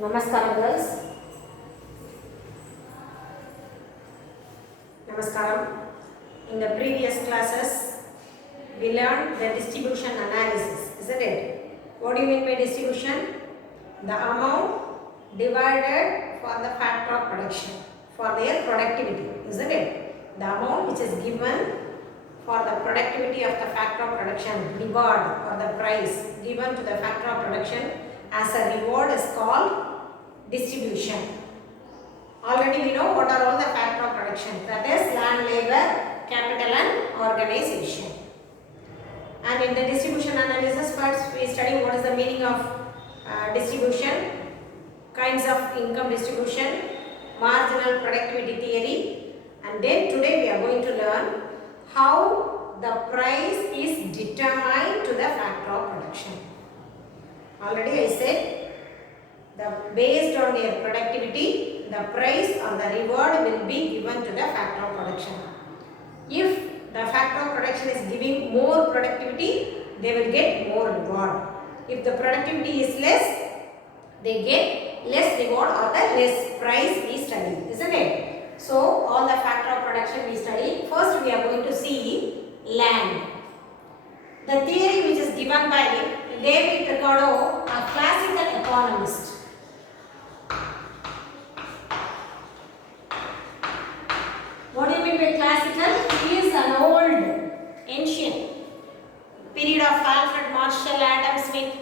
Namaskaram girls. Namaskaram. In the previous classes, we learned the distribution analysis, isn't it? What do you mean by distribution? The amount divided for the factor of production, for their productivity, isn't it? The amount which is given for the productivity of the factor of production, reward or the price given to the factor of production as a reward is called distribution. Already we know what are all the factor of production, that is land, labor, capital and organization. And in the distribution analysis first we study what is the meaning of distribution, kinds of income distribution, marginal productivity theory, and then today we are going to learn how the price is determined to the factor of production. Already I said based on their productivity, the price or the reward will be given to the factor of production. If the factor of production is giving more productivity, they will get more reward. If the productivity is less, they get less reward or the less price we study, isn't it? So, all the factor of production we study. First, we are going to see land. The theory which is given by David Ricardo, a classical economist. What do you mean by classical? He is an old, ancient period of Alfred Marshall, Adam Smith.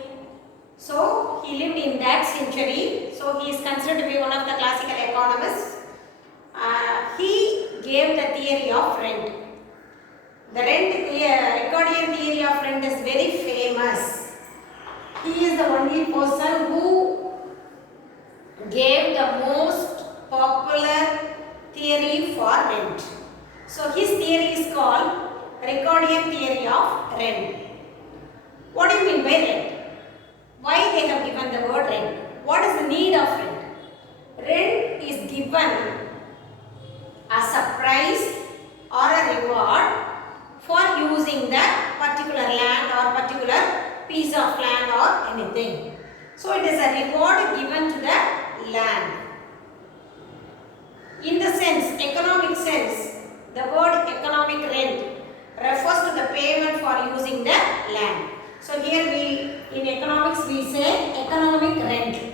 So, he lived in that century. So, he is considered to be one of the classical economists. He gave the theory of rent. The Ricardian theory of rent is very famous. He is the only person who gave the most popular theory for rent. So his theory is called Ricardian theory of rent. What do you mean by rent? Why they have given the word rent? What is the need of rent? Rent is given as a price or a reward for using that particular land or particular piece of land or anything. So it is a reward given to the land. In the sense, economic sense, the word economic rent refers to the payment for using the land. So here in economics we say economic rent.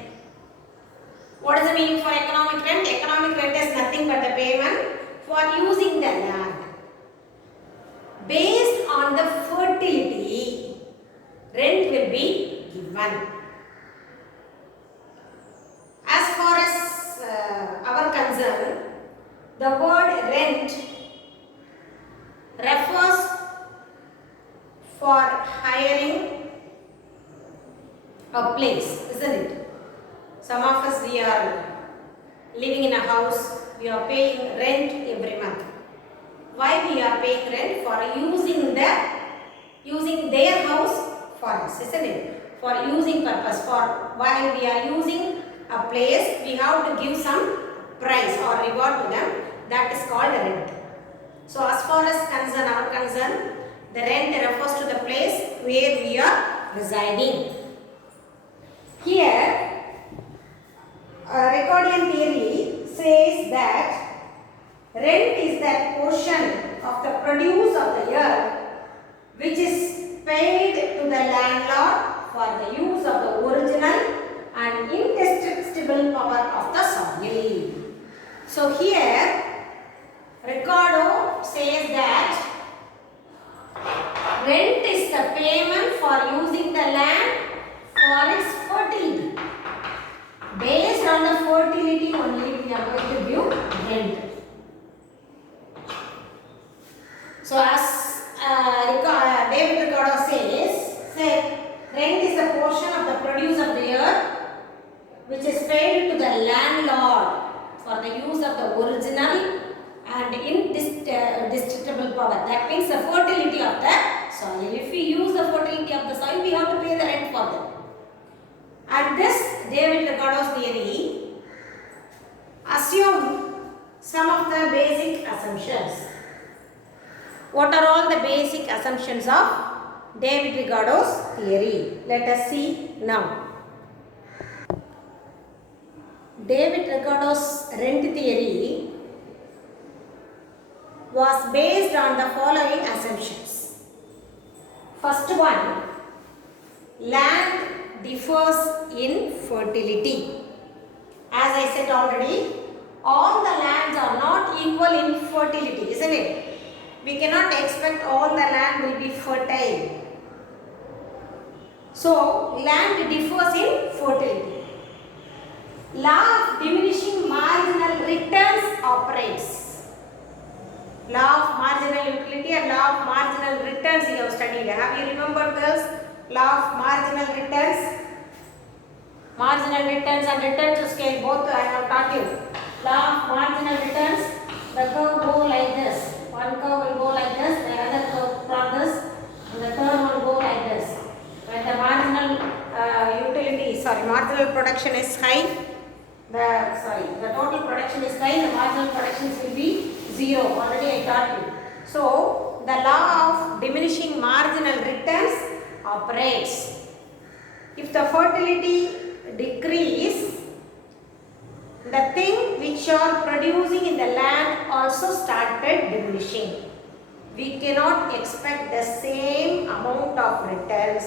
What is the meaning for economic rent? Economic rent is nothing but the payment for using the land. Based on the fertility, rent will be given. As far as our concern, the word rent refers for hiring a place, isn't it? Some of us, we are living in a house, we are paying rent every month. Why we are paying rent? For using their house for us, isn't it? For using purpose, for while we are using a place, we have to give some price or reward to them. That is called rent. So as far as our concern, the rent refers to the place where we are residing. Here, Ricardian theory says that rent is that portion of the produce of the earth which is paid to the landlord for the use of the original and indestructible power of the soil. So here Ricardo says that rent is the payment for using the land for its fertility. Based on the fertility only we are going to give rent. So as David Ricardo says, rent is a portion of the produce of the earth which is paid to the landlord for the use of the original and indestructible power. That means the fertility of the soil. If we use the fertility of the soil, we have to pay the rent for them. And this David Ricardo's theory assume some of the basic assumptions. What are all the basic assumptions of David Ricardo's theory? Let us see now. David Ricardo's rent theory was based on the following assumptions. First one, land differs in fertility. As I said already, all the lands are not equal in fertility, isn't it? We cannot expect all the land will be fertile. So, land differs in fertility. Law of diminishing marginal returns operates. Law of marginal utility and law of marginal returns you have studied. Have you remembered this? Law of marginal returns. Marginal returns and return to scale, both I have taught you. Law of marginal returns, the curve go like this. One curve will go like this, the other curve crosses, and the third one go like this. When the marginal marginal production is high, the total production is high, the marginal productions will be zero. Already I taught you. So, the law of diminishing marginal returns operates. If the fertility decrease, the thing which you are producing in the land also started diminishing. We cannot expect the same amount of returns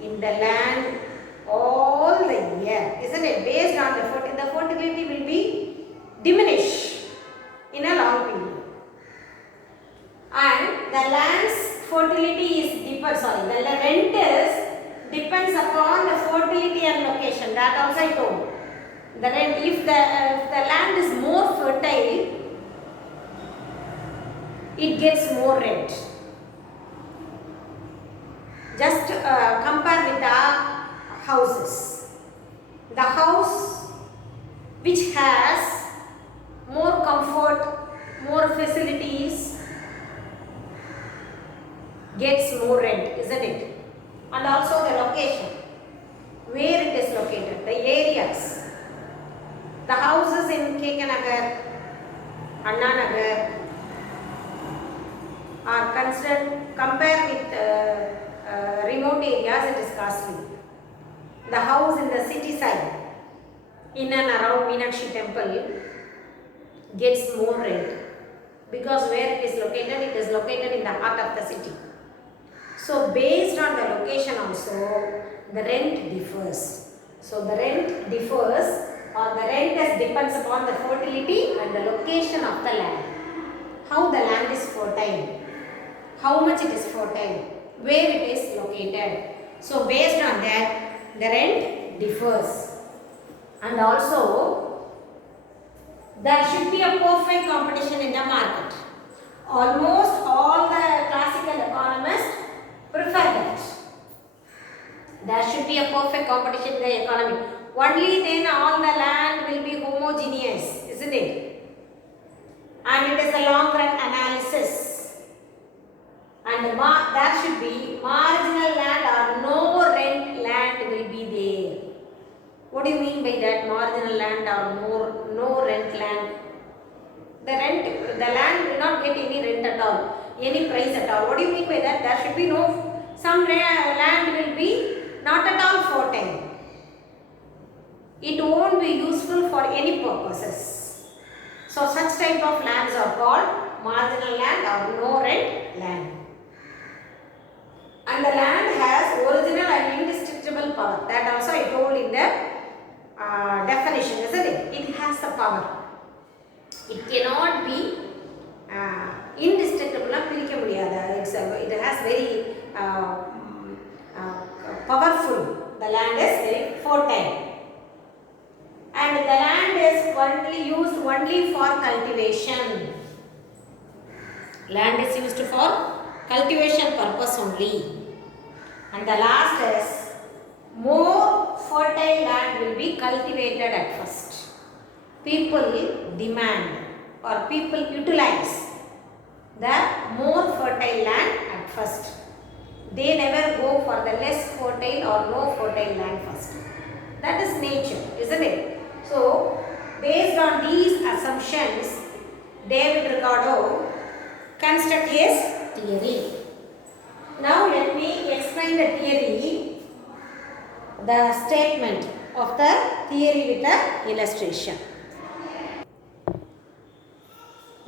in the land all the year, isn't it? Based on the fertility will be diminished in a long period. And the land's fertility is the rent depends upon the fertility and location. That also I told. The rent, if the land is more fertile, it gets more rent. Just compare with the houses. The house which has more comfort, more facilities, gets more rent, isn't it? And also the location, where it is located, the areas. The houses in KK Nagar, Anna Nagar are considered, compared with remote areas, it is costly. The house in the city side, in and around Meenakshi temple, gets more rent because where it is located in the heart of the city. So based on the location also, the rent differs. So the rent differs, or the rent depends upon the fertility and the location of the land. How the land is fertile, how much it is fertile, where it is located. So based on that, the rent differs. And also, there should be a perfect competition in the market. Almost all the classical economists prefer that. There should be a perfect competition in the economy. Only then all the land will be homogeneous, isn't it? And it is a long run analysis. And there should be marginal land or no rent land will be there. What do you mean by that? Marginal land or no rent land? The land will not get any rent at all, any price at all. What do you mean by that? There should be some land will be not at all fertile. It won't be useful for any purposes. So such type of lands are called marginal land or no rent land. And the land has original and indestructible power. That also I told in the definition, isn't it? It has the power. It cannot be indestructible. It has very powerful. The land is very fertile. And the land is used only for cultivation. Land is used for cultivation purpose only. And the last is, more fertile land will be cultivated at first. People demand or people utilize the more fertile land at first. They never go for the less fertile or no fertile land first. That is nature, isn't it? So, based on these assumptions, David Ricardo construct his theory. Now let me explain the theory, the statement. of the theory with the illustration.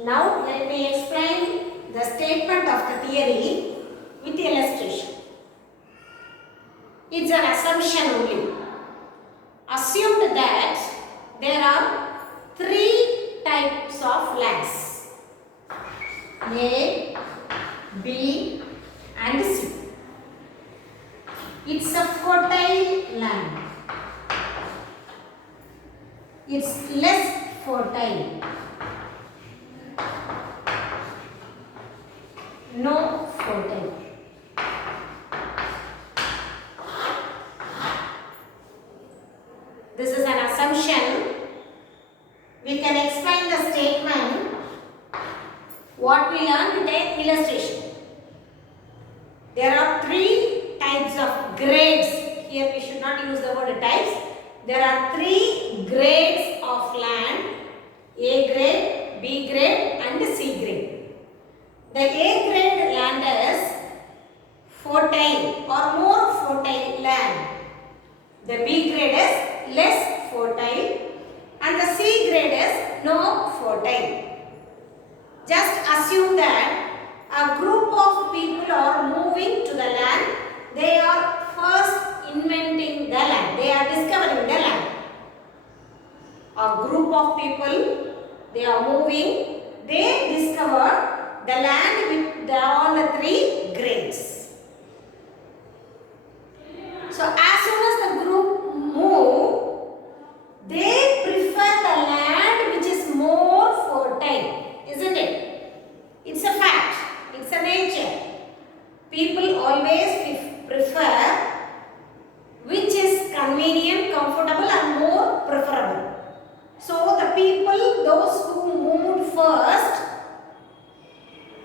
Now let me explain the statement of the theory with illustration. It's an assumption only. Assumed that there are three types of lands: A, B and C. It's a fertile land. It's less fertile. No fertile. This is an assumption. We can explain the statement what we learned with an illustration. There are three types of grades. Here we should not use the word types. There are three grades of land: A grade, B grade and C grade. The A grade land is fertile or more fertile land. The B grade is less fertile and the C grade is no fertile. Just assume that a group of people are moving to the land. They are first inventing the land. They are discovering the land. A group of people, they are moving. They discover the land with all the three grades. So as soon as the group move, they prefer the land which is more fertile, isn't it? It's a fact. It's a nature. People always prefer which is convenient, comfortable and more preferable. So the people, those who moved first,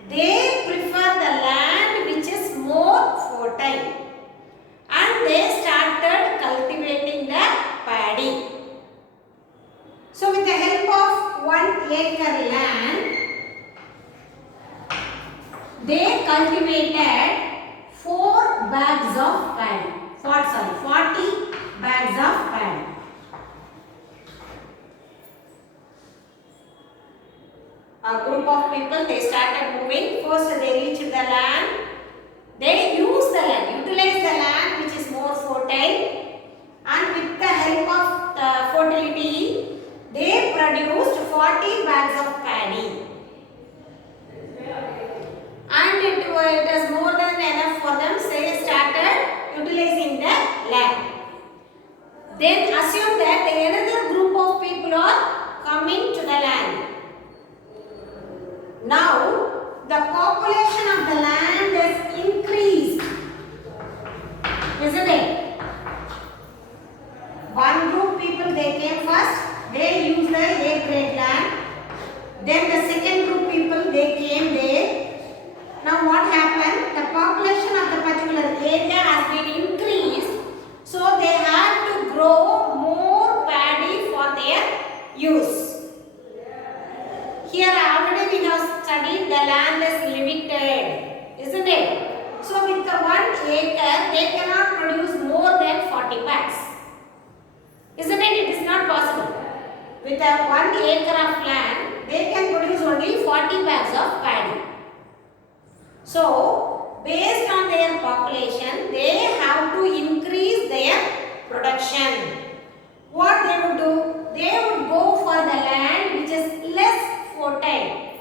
they prefer the land which is more fertile and they started cultivating the paddy. So with the help of 1 acre land, they cultivated 4 bags of paddy. 40 bags of paddy. A group of people, they started moving. First they reached the land. They used the land, utilized the land which is more fertile, and with the help of the fertility, they produced 40 bags of paddy. And it was more than enough for them, so they started utilizing the land. Then assume that another group of people are coming to the land. Now the population of the land is increased, isn't it? One group people, they came first, they used the A grade land. Then the second group people, they came there. Now what happened? The population of the particular area has been increased, so they had to grow more paddy for their use. Here already we have studied the land is limited, isn't it? So with the 1 acre, they cannot produce more than 40 bags. Isn't it? It is not possible. With a 1 acre of land, they can produce only 40 bags of paddy. So based on their population, they have to increase their production. What they would do? They would go for the land which is less fertile,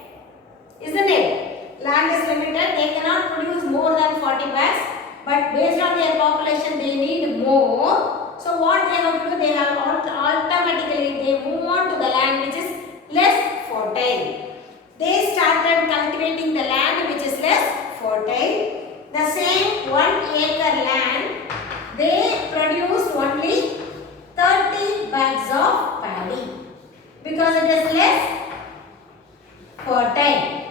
isn't it? Land is limited, they cannot produce more than 40 bags, but based on their population they need more. So what they have to do? They have automatically they move on to the land which is less fertile. They started cultivating the land which is less fertile. The same 1 acre land, they produced only 30 bags of paddy because it is less fertile.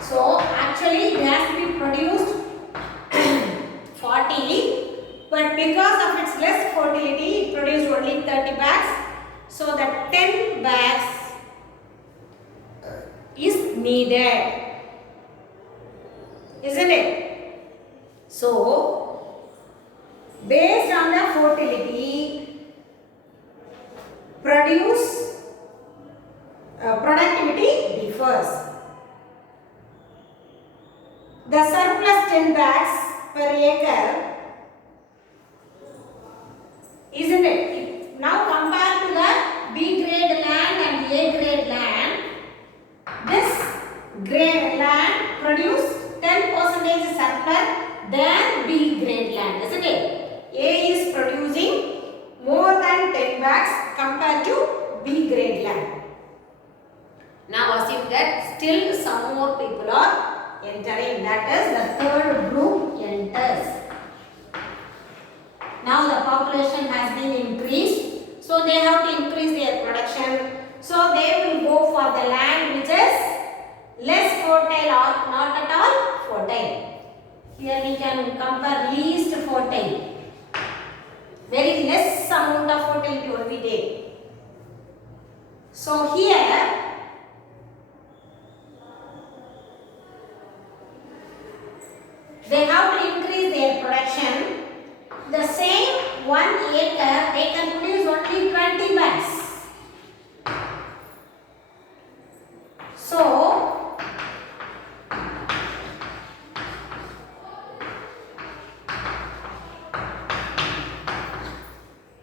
So actually it has to be produced 40, but because of its less fertility, it produced only 30 bags. So the 10 bags is needed, isn't it? So based on the fertility, productivity differs. The surplus 10 bags per acre, isn't it? Now compare to the B grade land and A grade land. This grade land produce 10% surplus than B grade land, isn't it? A is producing more than 10 bags compared to B grade land. Now assume that still some more people are entering, that is the third group enters. Now the population has been increased, so they have to increase their production. So they will go for the land which is less fertile or not at all fertile. Here we can compare least fertile. Very less amount of fertility will be there. So here they have to increase their production. The same 1 acre they can produce only 20 bags. So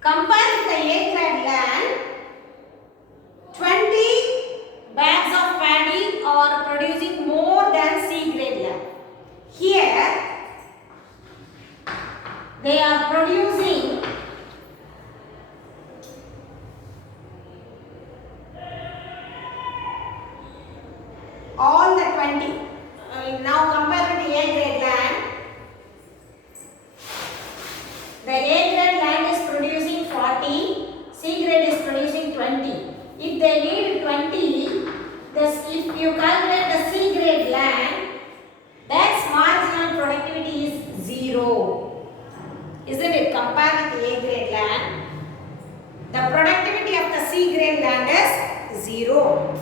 compare with the A grade land, 20 bags of paddy are producing more than C grade land. Here they are producing all the 20. Now compare with the A grade land. The A grade land is producing 40, C grade is producing 20. If they need 20, if you calculate the C grade land, that's marginal productivity is 0. Isn't it? Compared with the A grade land, the productivity of the C grade land is 0.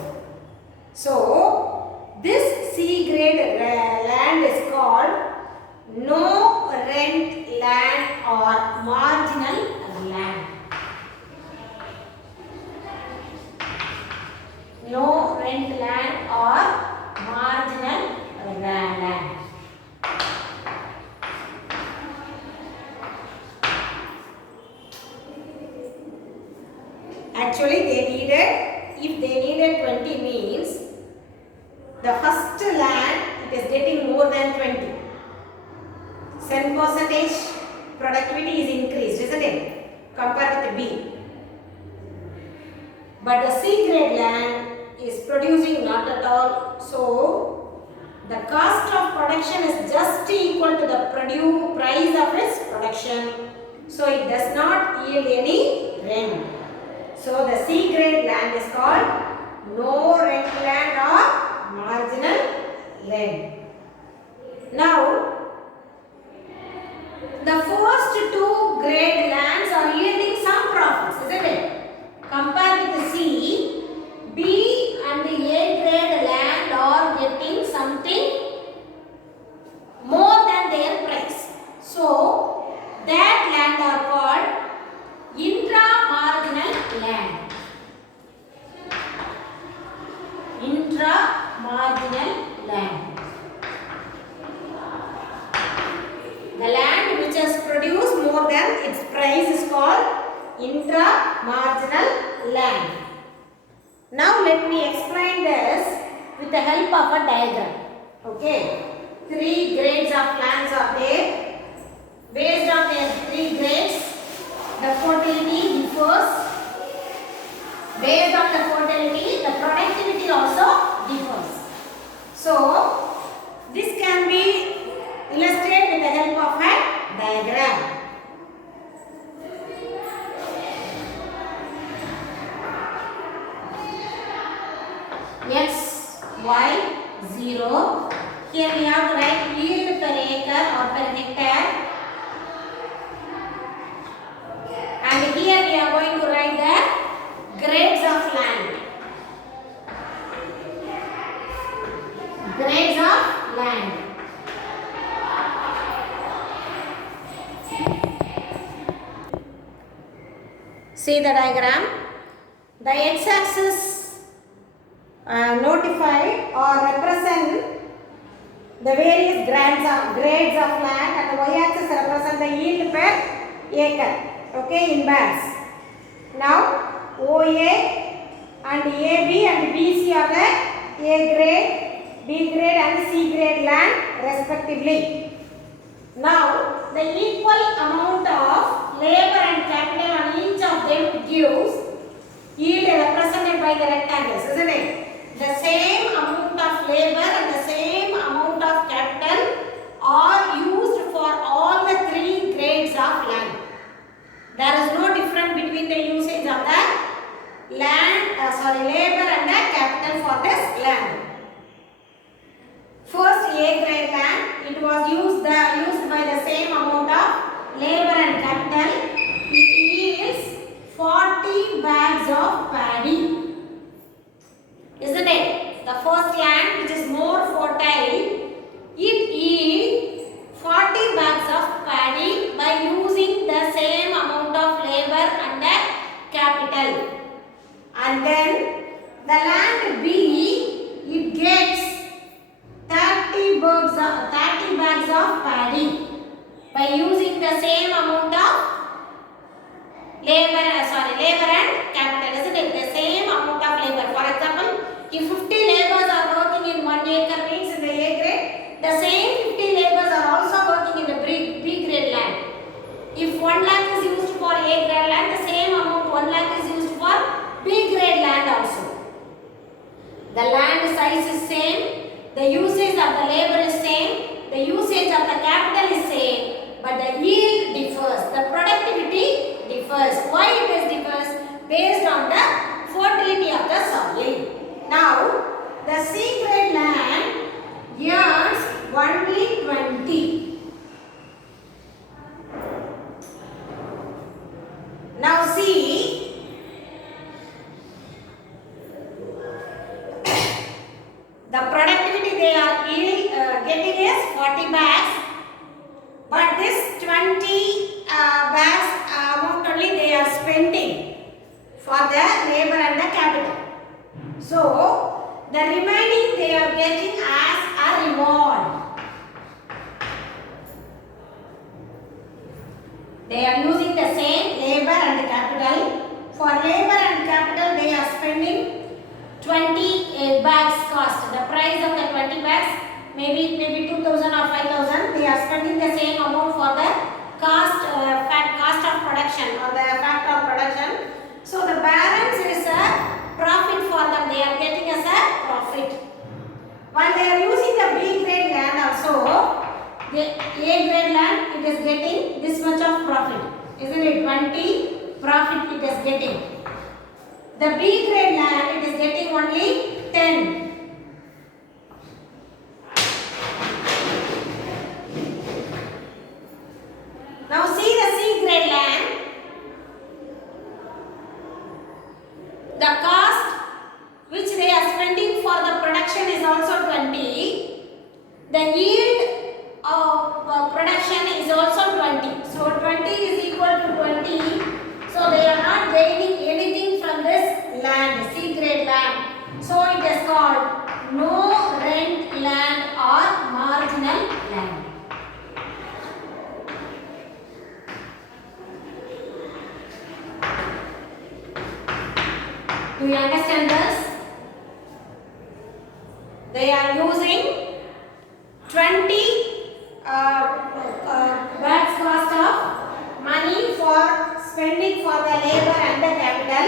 So, this C grade land is called no rent land or marginal land. No rent land or marginal land. Actually if they needed 20 means the first land it is getting more than 20. 10% productivity is increased, isn't it? Compared with B. But the C grade land is producing not at all. So the cost of production is just equal to the price of its production. So it does not yield any rent. So the C grade land is called no rent land or marginal land. Now the first two grade lands are yielding some profits, isn't it? Compared with the C, B and the A grade land are getting something more than their price. So that land are called intra-marginal land. Intra-marginal land. The land which has produced more than its price is called intra-marginal land. Now let me explain this with the help of a diagram. Okay. 3 grades of lands are there. Based on their 3 grades, the fertility differs. Based on the fertility, the productivity also differs. So, this can be illustrated with the help of a diagram. X, Y, 0. Here we have to write yield per acre or per hectare. And here we are going to write the grades of land. Grades of land. See the diagram. The x-axis notify or represent the various grades of land, and the y-axis represent the yield per acre, okay, in bags. Now OA and AB and BC are the A grade, B grade and C grade land respectively. Now the equal amount of labor and capital on each of them gives yield represented by the rectangles, isn't it? The same amount of labor and the same amount of capital are used for all the three grades of land. There is no difference between the usage of the labor and the capital for this land. First A grade land, it was used by the same amount of labor and capital. It yields 40 bags of paddy, isn't it? The first land, which is more fertile, it yields 40 bags of paddy by using the same amount of labor and the capital. And then the land B, it gets 30 bags of paddy by using the same amount of labor and capital, isn't it? The same amount of labor. For example, if 50 laborers are working in 1 acre means in the A grade, the same 50 laborers are also working in the B grade land. If 1 lakh is used for A grade land, the same amount 1 lakh is used for B grade land also. The land size is same, the usage of the labor is same, the usage of the capital is same, but the yield differs, the productivity differs. Why it differs? Based on the fertility of the soil. Now, the C grade land yields only 20. Now see, the productivity they are getting is 40 bags, but this 20 bags amount only they are spending for the labor and the capital. So the remaining they are getting as a reward. They are using the same labor and capital. For labor and capital they are spending 20 bags cost. The price of the 20 bags maybe 2000 or 5000. They are spending the same amount for the cost of production or the factor of production. So the balance is a profit for them. They are getting as a profit. While they are using the B grade land also, the A grade land it is getting this much of profit. Isn't it? 20 profit it is getting. The B grade land it is getting only 10. Now see the C grade land. The cost which they are spending for the production is also 20. The yield of production is also 20. So 20 is equal to 20. So they are not gaining anything from this land, C grade land. So it is called no rent land or marginal land. Do you understand this? They are using 20 bags cost of money for spending for the labor and the capital,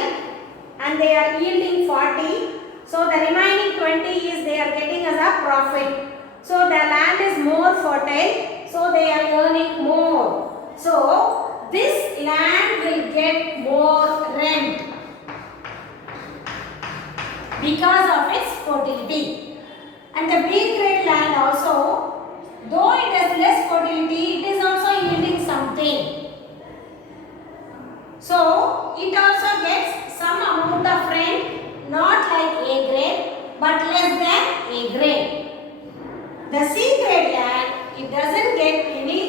and they are yielding 40. So the remaining 20 is they are getting as a profit. So the land is more fertile, so they are earning more. So this land will get more rent because of its fertility. And the B grade land also, though it has less fertility, it is also yielding something. So it also gets some amount of rent, not like A grade, but less than A grade. The C grade land, it doesn't get any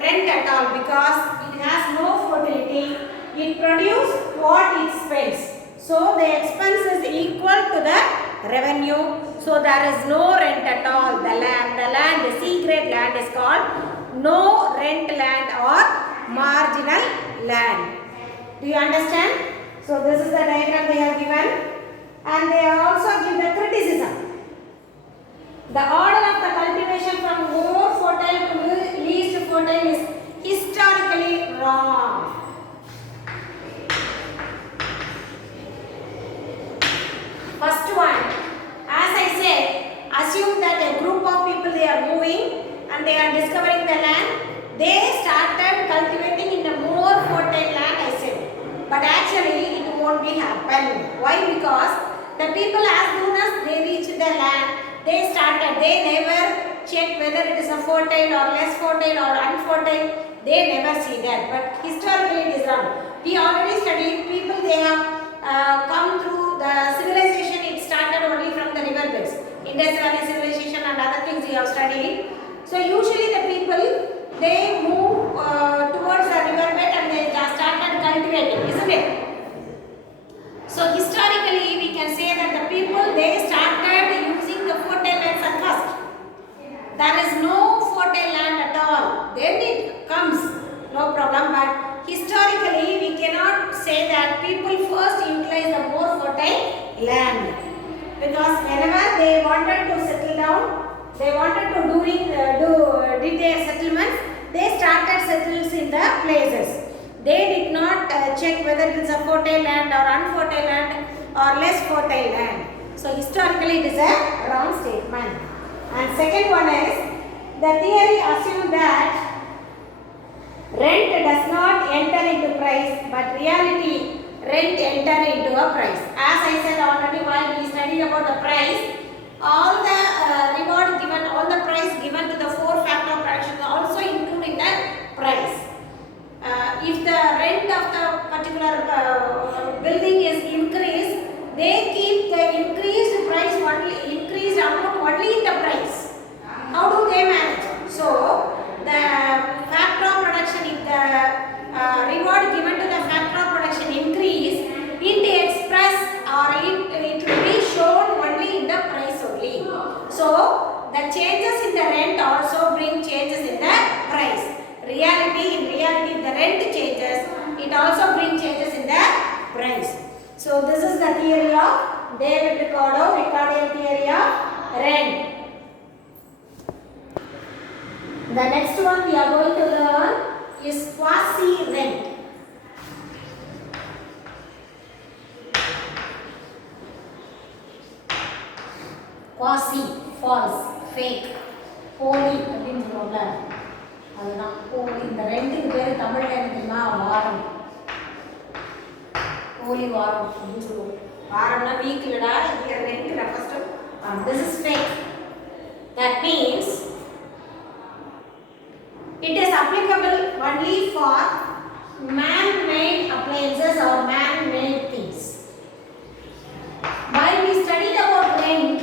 rent at all because it has no fertility. It produces what it spends. So the expense is equal to the revenue. So there is no rent at all. The C grade land is called no rent land or marginal land. Do you understand? So this is the diagram they have given, and they also give the criticism. The order of the cultivation from more fertile to least fertile is historically wrong. First one, as I said, assume that a group of people they are moving and they are discovering the land. They started cultivating in a more fertile land, I said. But actually it won't be happen. Why? Because the people as soon as they reach the land, they never check whether it is a fertile or less fertile or unfertile. They never see that. But historically it is wrong. We already studied people they have come through the civilization. It started only from the river beds. Indus Valley civilization and other things we have studied. So usually the people they move towards the river bed and they just started cultivating, isn't it? So historically we can say that the people they started using the fertile lands at first. There is no fertile land at all. Then it comes, no problem. But historically we cannot say that people first utilize the more fertile land, because whenever they wanted to settle down, they wanted to did their settlements, they started settles in the places. They did not check whether it is a fertile land or unfertile land or less fertile land. So historically it is a wrong statement. And second one is, the theory assumes that rent does not enter into price, but reality rent enter into a price. As I said already while we studied about the price, all the reward given, all the price given to the four factor production also include in the price. If the rent of the particular building is increased, they keep the increased price only, increased amount only in the price. How do they manage? So the factor of production, if the reward given to the factor of production increase, it express or it will be shown only in the price only. So the changes in the rent also bring changes in the price. In reality, the rent changes, it also brings changes in the price. So this is the theory of David Ricardo theory of rent. The next one we are going to learn is quasi-rent. Quasi, false, fake, போலி அப்படின்னு சொல்லுவோம்ல, அதுதான் போலி. இந்த ரெண்டுக்கு பேர் தமிழ்ல என்னதுன்னா வாரம், போலி வாரம் அப்படின்னு சொல்லுவோம். வாரம்னா வீக் இல்லடா, இங்க rent refers to this is fake. That means it is applicable only for man-made appliances or man-made things. While we studied about rent,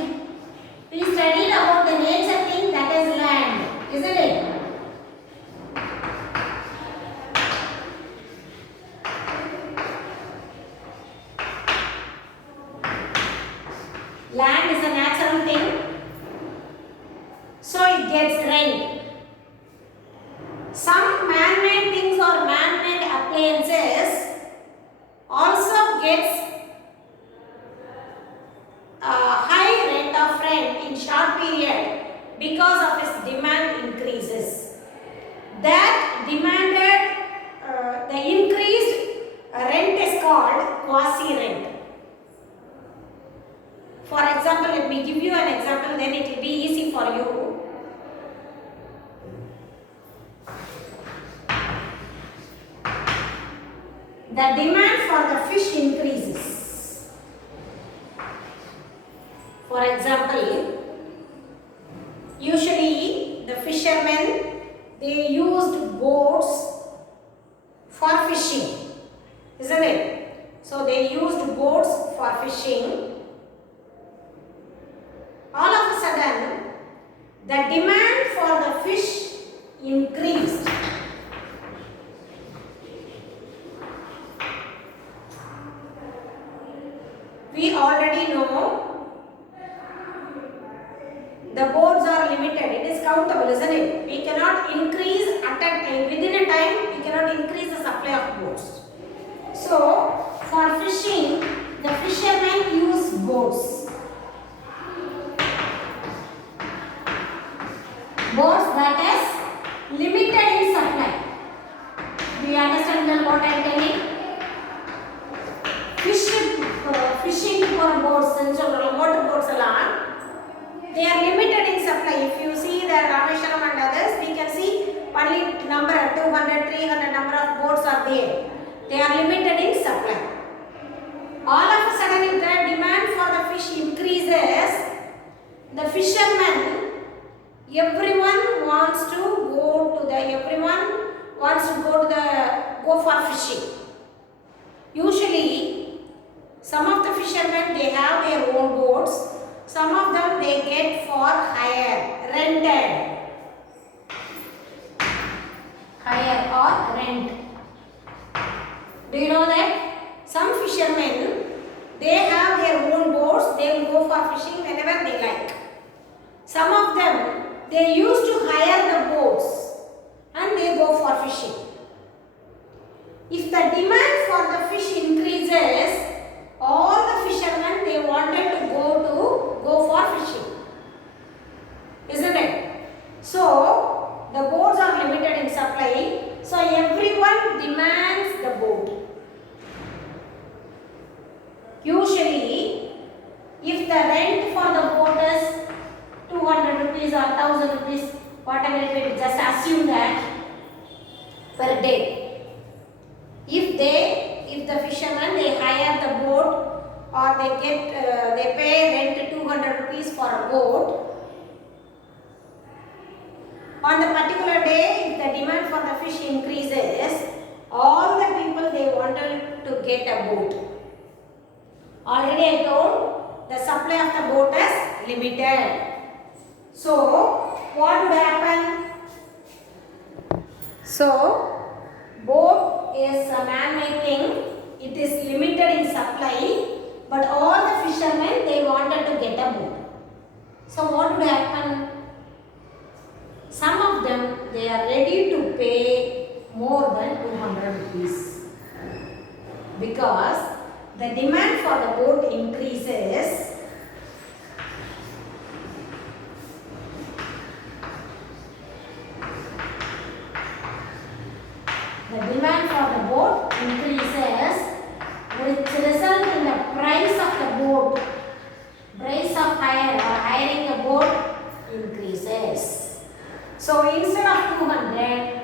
we studied about the nature thing, that is land, isn't it? Land is a natural thing, so it gets rent. Some man-made things or man-made appliances also gets a high rate of rent in short period because of its demand increases. That demanded, the increased rent is called quasi-rent. For example, let me give you an example, then it will be easy for you. The demand for the fish increases. For example, usually the fishermen they used boats for fishing, isn't it? So they used boats for fishing. All of a sudden, the demand for the fish increased. we already know the boats are limited. It is countable, isn't it? We cannot increase within a time. We cannot increase the supply of boats. So for fishing, the fishermen use boats. Boats that is limited in supply. Do you understand what I am telling? Fishing for boats, motor boats, they are limited in supply. If you see the Rameshwaram and others, we can see only number 200, 300 number of boats are there. They are limited in supply. All of a sudden, if the demand for the fish increases, the fishermen, everyone wants to go for fishing. Usually, some of the fishermen, they have their own boats. Some of them they get for hire, rented. Hire or rent. Do you know that? Some fishermen, they have their own boats. They will go for fishing whenever they like. Some of them, they used to hire the boats and they go for fishing. If the demand for the fish increases, all the fishermen, they wanted to go for fishing. Isn't it? So, the boats are limited in supply. So, everyone demands the boat. Usually, if the rent for the boat is 200 rupees or 1000 rupees, whatever it is, just assume that per day. If the fishermen, they hire the boat or they pay rent 200 rupees for a boat. On the particular day, if the demand for the fish increases, all the people, they wanted to get a boat. Already I told, the supply of the boat is limited. So, what would happen? So, boat is a man-made thing. It is limited in supply, but all the fishermen, they wanted to get a boat. So, what would happen? Some of them, they are ready to pay more than 200 rupees because the demand for the boat increases. The demand for the boat increases, which result in the price of the boat, price of hire or hiring a boat increases. So instead of 200,